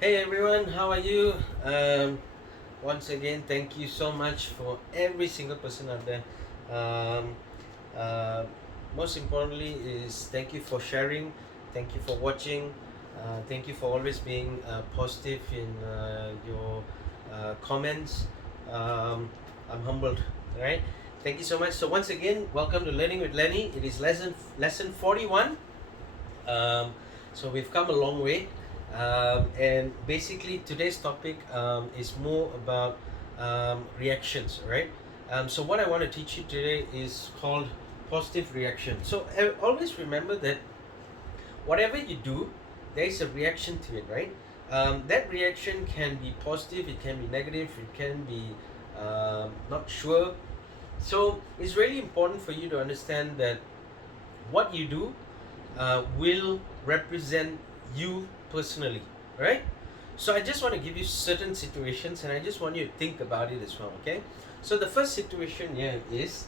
Hey everyone, how are you? Once again, thank you so much for every single person out there. Um, uh, Most importantly, is thank you for sharing, thank you for watching, thank you for always being positive in your comments. Um, I'm humbled, right? Thank you so much. So once again, welcome to Learning with Lenny. It is lesson 41. Um, so we've come a long way, and basically today's topic is more about reactions, right? So what I want to teach you today is called positive reaction. So always remember that whatever you do, there is a reaction to it, right? That reaction can be positive, it can be negative, it can be not sure. So it's really important for you to understand that what you do will represent you personally, right? So I just want to give you certain situations and I just want you to think about it as well, okay? So the first situation here is,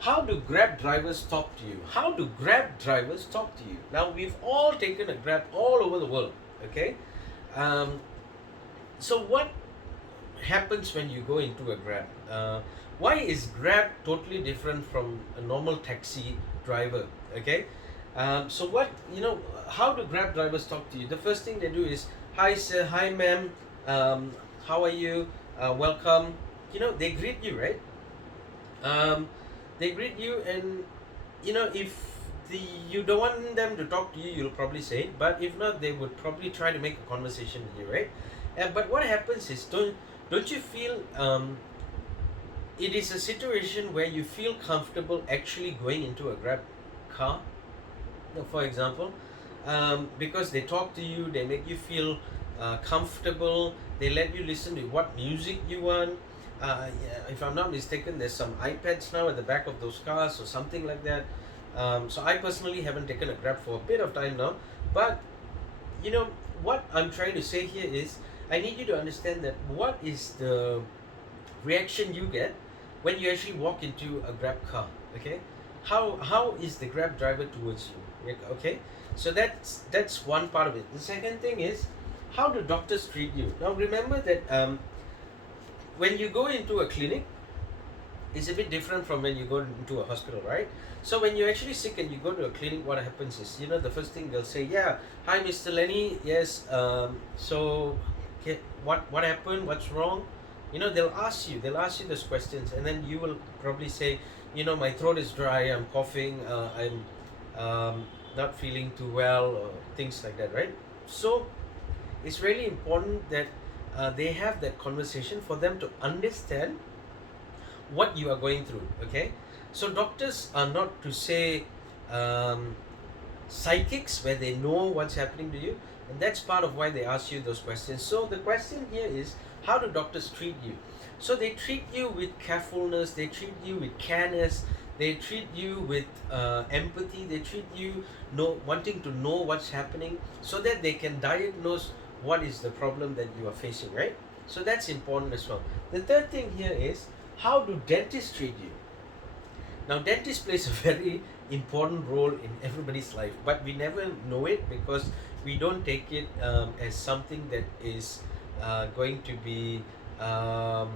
how do Grab drivers talk to you? How do Grab drivers talk to you? Now, we've all taken a Grab all over the world, okay? Um, so what happens when you go into a Grab? Why is Grab totally different from a normal taxi driver? Okay, so what how do Grab drivers talk to you? The first thing they do is, "Hi sir, hi ma'am, how are you? Welcome." They greet you, right? Um, they greet you, and if you don't want them to talk to you, you'll probably say it. But if not, they would probably try to make a conversation with you, right? But what happens is, don't you feel it is a situation where you feel comfortable actually going into a Grab car, for example, because they talk to you, they make you feel comfortable, they let you listen to what music you want. Yeah, if I'm not mistaken, there's some iPads now at the back of those cars or something like that. So I personally haven't taken a Grab for a bit of time now, but you know what I'm trying to say here is, I need you to understand that what is the reaction you get when you actually walk into a Grab car. Okay, how is the Grab driver towards you? Okay, so that's one part of it. The second thing is, how do doctors treat you? Now remember that when you go into a clinic, it's a bit different from when you go into a hospital, right? So when you're actually sick and you go to a clinic, what happens is, the first thing they'll say, "Yeah, hi, Mr. Lenny. Yes, so, okay, what happened? What's wrong?" They'll ask you those questions, and then you will probably say, "My throat is dry. I'm coughing. I'm not feeling too well," or things like that, right? So it's really important that they have that conversation for them to understand what you are going through. Okay, so doctors are not to say um, psychics where they know what's happening to you, and that's part of why they ask you those questions. So the question here is, how do doctors treat you? So they treat you with carefulness, they treat you with careness, they treat you with empathy, they treat you wanting to know what's happening so that they can diagnose what is the problem that you are facing, right? So that's important as well. The third thing here is, how do dentists treat you? Now, dentist plays a very important role in everybody's life, but we never know it because we don't take it as something that is going to be um,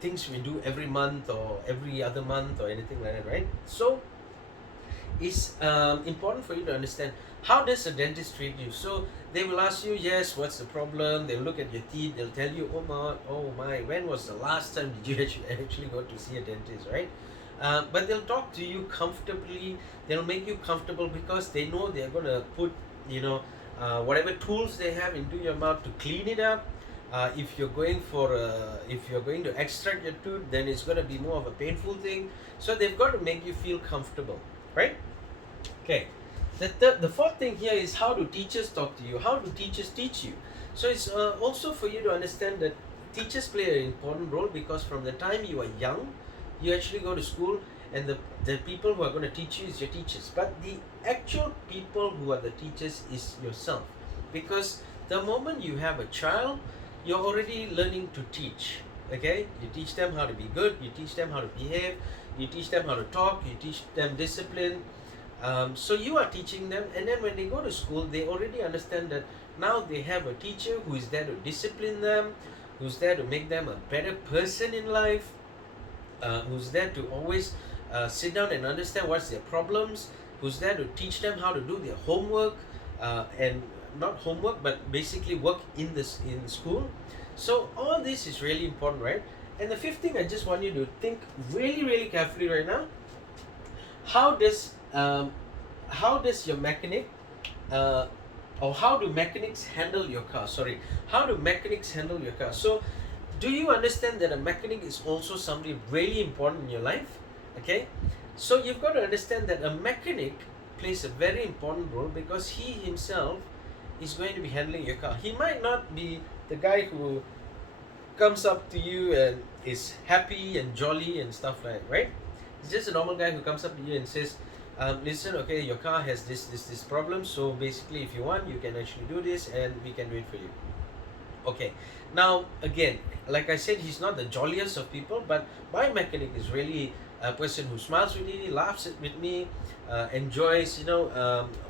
things we do every month or every other month or anything like that, right? So it's important for you to understand, how does a dentist treat you. So they will ask you, yes, what's the problem? They'll look at your teeth, they'll tell you, oh my, when was the last time did you actually go to see a dentist, right? But they'll talk to you comfortably, they'll make you comfortable because they know they're going to put whatever tools they have into your mouth to clean it up. If you're going to extract your tooth, then it's going to be more of a painful thing. So they've got to make you feel comfortable, right? Okay. The fourth thing here is, how do teachers talk to you? How do teachers teach you? So it's also for you to understand that teachers play an important role, because from the time you are young, you actually go to school, and the people who are going to teach you is your teachers. But the actual people who are the teachers is yourself, because the moment you have a child, you're already learning to teach. Okay, you teach them how to be good, you teach them how to behave, you teach them how to talk, you teach them discipline, So you are teaching them, and then when they go to school, they already understand that now they have a teacher who is there to discipline them, who's there to make them a better person in life, who's there to always sit down and understand what's their problems, who's there to teach them how to do their homework, and not homework, but basically work in school. So all this is really important, right? And the fifth thing, I just want you to think really, really carefully right now. How does your mechanic, uh, or how do mechanics handle your car? Sorry, how do mechanics handle your car? So, do you understand that a mechanic is also somebody really important in your life? Okay, so you've got to understand that a mechanic plays a very important role because he himself is going to be handling your car. He might not be the guy who comes up to you and is happy and jolly and stuff like that, right? He's just a normal guy who comes up to you and says, listen, okay, your car has this problem, so basically if you want, you can actually do this and we can do it for you. Okay, now again, like I said, he's not the jolliest of people, but my mechanic is really a person who smiles with me, laughs with me, enjoys,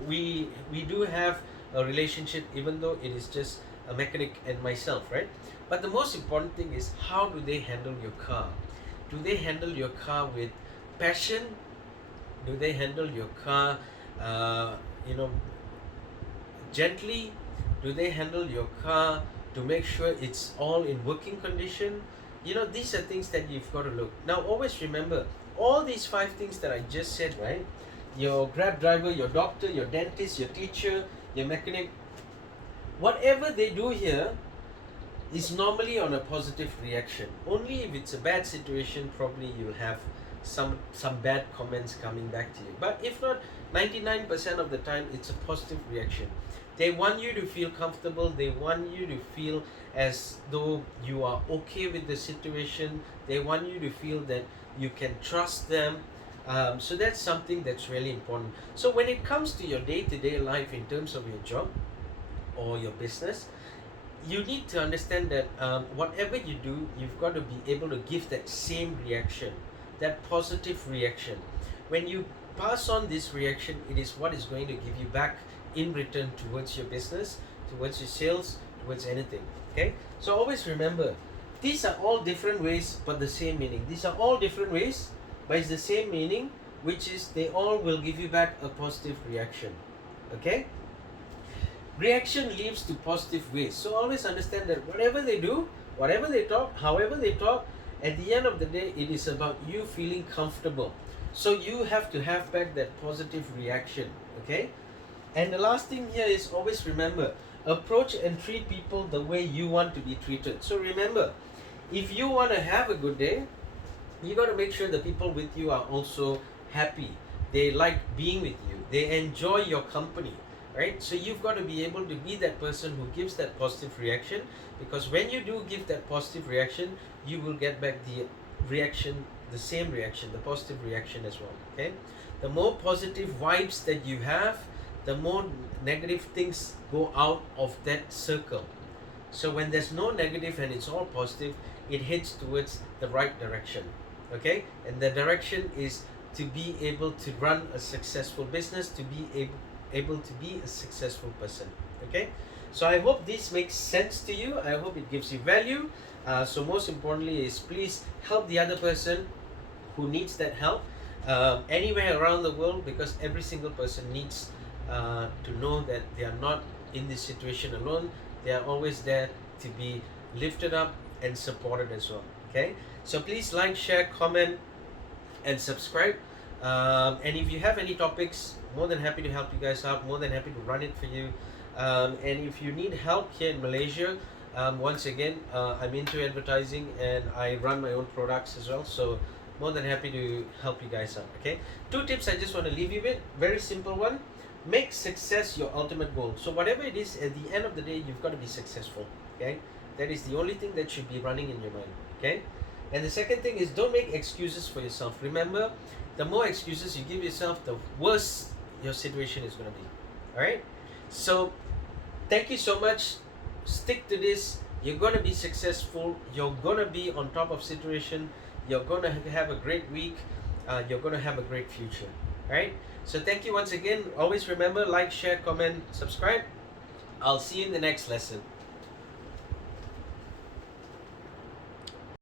we do have a relationship, even though it is just a mechanic and myself, right? But the most important thing is, how do they handle your car? Do they handle your car with passion? Do they handle your car, uh, you know, gently? Do they handle your car to make sure it's all in working condition? These are things that you've got to look. Now, always remember all these five things that I just said, right? Your Grab driver, your doctor, your dentist, your teacher, your mechanic, whatever they do here is normally on a positive reaction. Only if it's a bad situation, probably you'll have some bad comments coming back to you. But if not, 99% of the time, it's a positive reaction. They want you to feel comfortable. They want you to feel as though you are okay with the situation. They want you to feel that you can trust them. So that's something that's really important. So when it comes to your day-to-day life in terms of your job or your business, you need to understand that whatever you do, you've got to be able to give that same reaction, that positive reaction. When you pass on this reaction, it is what is going to give you back in return towards your business, towards your sales, towards anything. Okay, so always remember, these are all different ways but the same meaning. These are all different ways but it's the same meaning, which is they all will give you back a positive reaction. Okay, reaction leads to positive ways. So always understand that whatever they do, whatever they talk, however they talk, at the end of the day, it is about you feeling comfortable. So you have to have back that positive reaction. Okay, and the last thing here is always remember, approach and treat people the way you want to be treated. So remember, if you want to have a good day, you got to make sure the people with you are also happy. They like being with you. They enjoy your company, right? So you've got to be able to be that person who gives that positive reaction, because when you do give that positive reaction, you will get back the reaction, the same reaction, the positive reaction as well. Okay, the more positive vibes that you have, the more negative things go out of that circle. So when there's no negative and it's all positive, it heads towards the right direction. Okay, and the direction is to be able to run a successful business, to be able to be a successful person. Okay, so I hope this makes sense to you. I hope it gives you value. So most importantly is, please help the other person who needs that help, anywhere around the world, because every single person needs to know that they are not in this situation alone. They are always there to be lifted up and supported as well. Okay, so please like, share, comment, and subscribe. And if you have any topics, more than happy to help you guys out, more than happy to run it for you. And if you need help here in Malaysia, once again, I'm into advertising and I run my own products as well. So more than happy to help you guys out. Okay, 2 tips I just want to leave you with. Very simple one. Make success your ultimate goal. So whatever it is, at the end of the day, you've got to be successful. Okay, that is the only thing that should be running in your mind. Okay, and the second thing is, don't make excuses for yourself. Remember, the more excuses you give yourself, the worse your situation is going to be. All right, so thank you so much. Stick to this. You're going to be successful. You're going to be on top of situation. You're going to have a great week. You're going to have a great future. right? So thank you once again. Always remember, like, share, comment, subscribe. I'll see you in the next lesson.